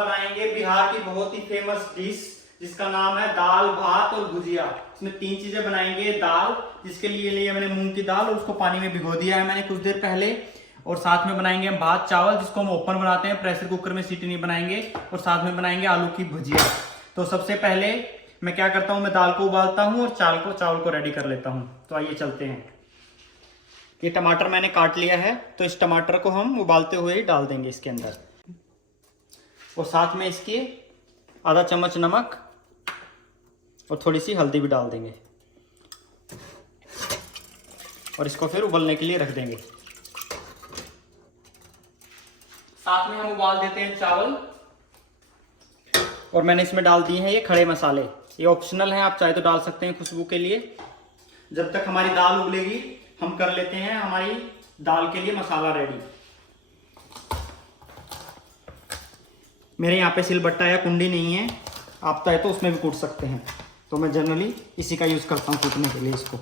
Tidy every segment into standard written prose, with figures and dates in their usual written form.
बनाएंगे बिहार की बहुत ही फेमस डिश जिसका नाम है दाल भात और भुजिया। इसमें 3 चीजें बनाएंगे। दाल, जिसके लिए लिया मैंने मूंग की दाल और उसको पानी में भिगो दिया है मैंने कुछ देर पहले। और साथ में बनाएंगे हम भात चावल, जिसको हम ओपन बनाते हैं, प्रेशर कुकर में सीटी नहीं बनाएंगे। और साथ में बनाएंगे आलू की भुजिया। तो सबसे पहले मैं क्या करता हूँ, मैं दाल को उबालता हूँ और चावल को रेडी कर लेता हूँ। तो आइए चलते हैं। ये टमाटर मैंने काट लिया है, तो इस टमाटर को हम उबालते हुए ही डाल देंगे इसके अंदर। और साथ में इसके आधा चम्मच नमक और थोड़ी सी हल्दी भी डाल देंगे और इसको फिर उबलने के लिए रख देंगे। साथ में हम उबाल देते हैं चावल। और मैंने इसमें डाल दिए हैं ये खड़े मसाले। ये ऑप्शनल है, आप चाहे तो डाल सकते हैं खुशबू के लिए। जब तक हमारी दाल उबलेगी हम कर लेते हैं हमारी दाल के लिए मसाला रेडी। मेरे यहाँ पे सिलबट्टा या कुंडी नहीं है, आप चाहे तो उसमें भी कूट सकते हैं। तो मैं जनरली इसी का यूज़ करता हूँ कूटने के लिए। इसको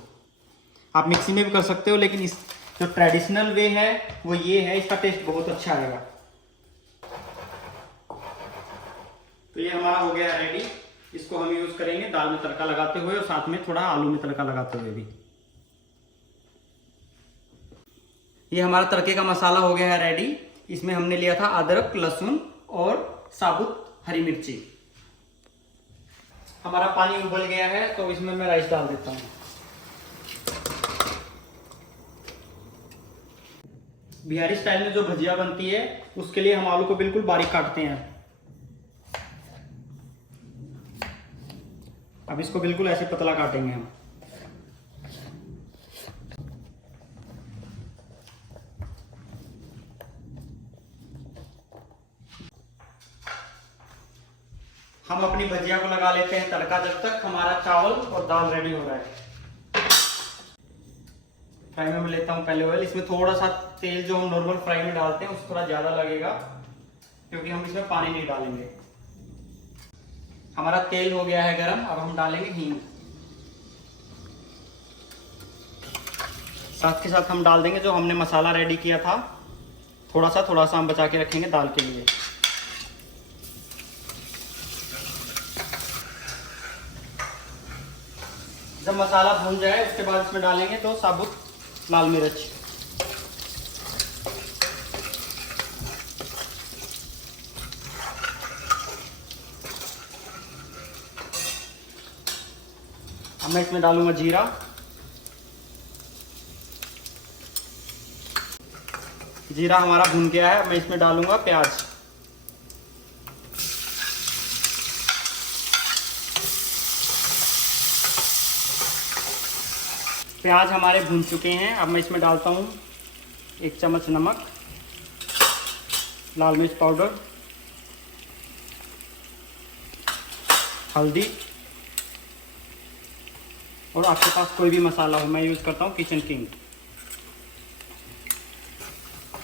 आप मिक्सी में भी कर सकते हो, लेकिन इस जो ट्रेडिशनल वे है वो ये है, इसका टेस्ट बहुत अच्छा आएगा। तो ये हमारा हो गया रेडी। इसको हम यूज़ करेंगे दाल में तड़का लगाते हुए और साथ में थोड़ा आलू में तड़का लगाते हुए भी। ये हमारा तड़के का मसाला हो गया है रेडी। इसमें हमने लिया था अदरक, लहसुन और साबुत हरी मिर्ची। हमारा पानी उबल गया है, तो इसमें मैं राइस डाल देता हूँ। बिहारी स्टाइल में जो भजिया बनती है उसके लिए हम आलू को बिल्कुल बारीक काटते हैं। अब इसको बिल्कुल ऐसे पतला काटेंगे हम। हम अपनी भजिया को लगा लेते हैं तड़का, जब तक हमारा चावल और दाल रेडी हो रहा है। फ्राई में मैं लेता हूँ पहले ऑयल। इसमें थोड़ा सा तेल जो हम नॉर्मल फ्राई में डालते हैं उससे थोड़ा ज़्यादा लगेगा, क्योंकि हम इसमें पानी नहीं डालेंगे। हमारा तेल हो गया है गरम। अब हम डालेंगे हींग। साथ के साथ हम डाल देंगे जो हमने मसाला रेडी किया था। थोड़ा सा हम बचा के रखेंगे दाल के लिए। जब मसाला भून जाए उसके बाद इसमें डालेंगे 2 साबुत लाल मिर्च। अब मैं इसमें डालूंगा जीरा। जीरा हमारा भून गया है। मैं इसमें डालूंगा प्याज। प्याज हमारे भून चुके हैं। अब मैं इसमें डालता हूँ 1 चम्मच नमक, लाल मिर्च पाउडर, हल्दी, और आपके पास कोई भी मसाला हो, मैं यूज़ करता हूँ किचन किंग।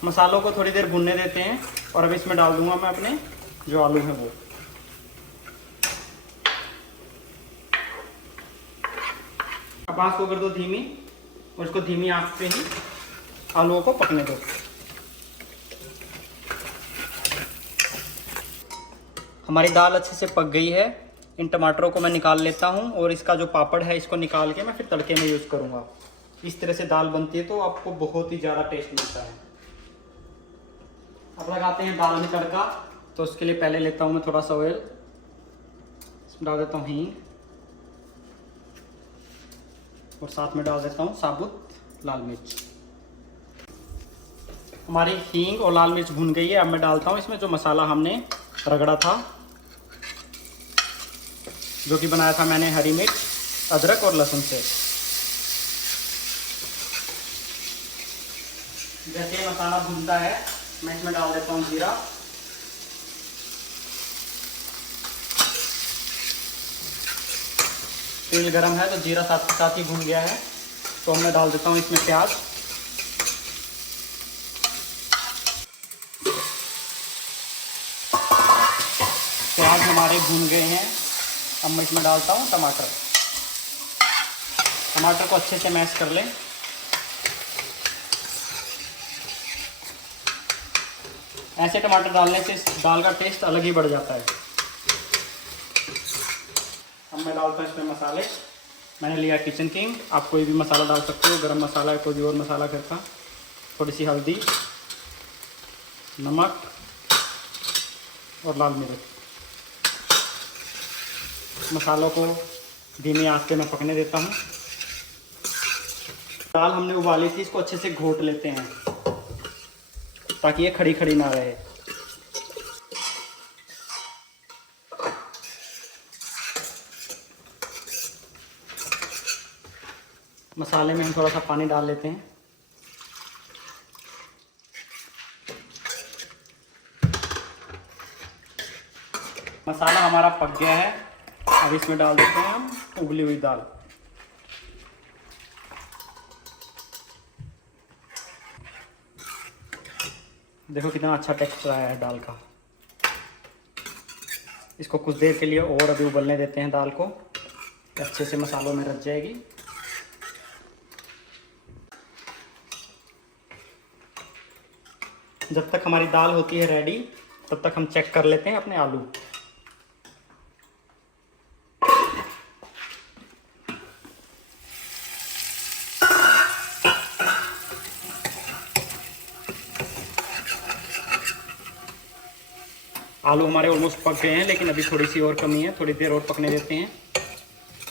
मसालों को थोड़ी देर भूनने देते हैं और अब इसमें डाल दूंगा मैं अपने जो आलू है वो। अब आँच को कर दो धीमी और इसको धीमी आंच पे ही आलूओं को पकने दो। हमारी दाल अच्छे से पक गई है। इन टमाटरों को मैं निकाल लेता हूँ और इसका जो पापड़ है इसको निकाल के मैं फिर तड़के में यूज़ करूँगा। इस तरह से दाल बनती है तो आपको बहुत ही ज़्यादा टेस्ट मिलता है। अब लगाते हैं दाल में तड़का। तो उसके लिए पहले लेता हूँ मैं थोड़ा सा ऑयल। इसमें डाल देता हूँ हींग और साथ में डाल देता हूँ साबुत लाल मिर्च। हमारी हींग और लाल मिर्च भून गई है। अब मैं डालता हूँ इसमें जो मसाला हमने रगड़ा था, जो कि बनाया था मैंने हरी मिर्च, अदरक और लहसुन से। जैसे मसाला भूनता है मैं इसमें डाल देता हूँ जीरा। तेल गरम है तो जीरा साथ के साथ ही भून गया है। तो मैं डाल देता हूँ इसमें प्याज। प्याज हमारे भून गए हैं। अब मैं इसमें डालता हूँ टमाटर। टमाटर को अच्छे से मैश कर लें। ऐसे टमाटर डालने से इस दाल का टेस्ट अलग ही बढ़ जाता है। अब मैं डालता हूँ इसमें मसाले। मैंने लिया किचन किंग, आप कोई भी मसाला डाल सकते हो, गरम मसाला या कोई भी और मसाला घर का। थोड़ी सी हल्दी, नमक और लाल मिर्च। मसालों को धीमी आंच पे मैं पकने देता हूँ। दाल हमने उबाली थी, इसको अच्छे से घोट लेते हैं ताकि ये खड़ी खड़ी ना रहे। मसाले में हम थोड़ा सा पानी डाल लेते हैं। मसाला हमारा पक गया है। अब इसमें डाल देते हैं हम उबली हुई दाल। देखो कितना अच्छा टेक्सचर आया है दाल का। इसको कुछ देर के लिए और अभी उबलने देते हैं दाल को, अच्छे से मसालों में रच जाएगी। जब तक हमारी दाल होती है रेडी, तब तक हम चेक कर लेते हैं अपने आलू। आलू हमारे ऑलमोस्ट पक गए हैं, लेकिन अभी थोड़ी सी और कमी है, थोड़ी देर और पकने देते हैं।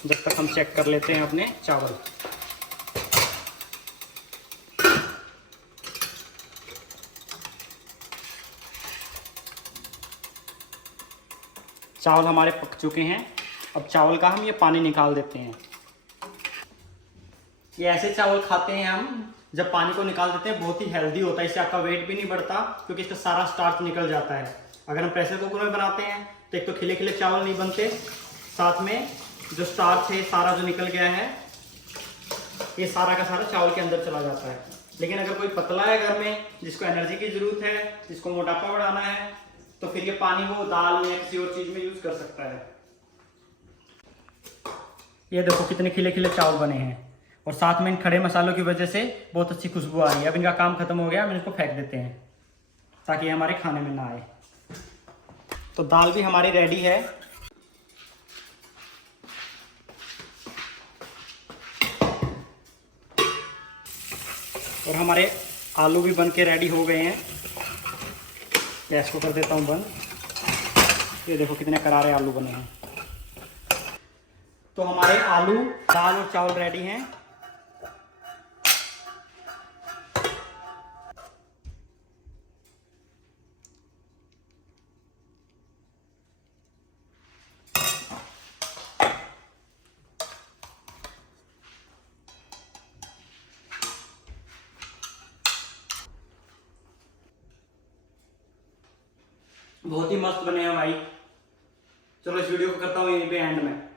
जब तक हम चेक कर लेते हैं अपने चावल। चावल हमारे पक चुके हैं। अब चावल का हम ये पानी निकाल देते हैं। ये ऐसे चावल खाते हैं हम जब पानी को निकाल देते हैं, बहुत ही हेल्दी होता है। इससे आपका वेट भी नहीं बढ़ता, क्योंकि इसका सारा स्टार्च निकल जाता है। अगर हम प्रेशर कुकर में बनाते हैं तो एक तो खिले खिले चावल नहीं बनते, साथ में जो स्टार्च है सारा जो निकल गया है, ये सारा का सारा चावल के अंदर चला जाता है। लेकिन अगर कोई पतला है घर में, जिसको एनर्जी की जरूरत है, जिसको मोटापा बढ़ाना है, तो फिर ये पानी वो दाल में या किसी और चीज में यूज कर सकता है। ये देखो कितने खिले खिले चावल बने हैं, और साथ में इन खड़े मसालों की वजह से बहुत अच्छी खुशबू आ रही है। अब इनका काम खत्म हो गया, हम इसको फेंक देते हैं ताकि हमारे खाने में ना आए। तो दाल भी हमारी रेडी है। और हमारे आलू भी बन के रेडी हो गए हैं। गैस को कर देता हूँ बंद। ये देखो कितने करारे आलू बने हैं। तो हमारे आलू, दाल और चावल रेडी हैं। बहुत ही मस्त बने हैं भाई। चलो इस वीडियो को करता हूँ यहीं पे एंड में।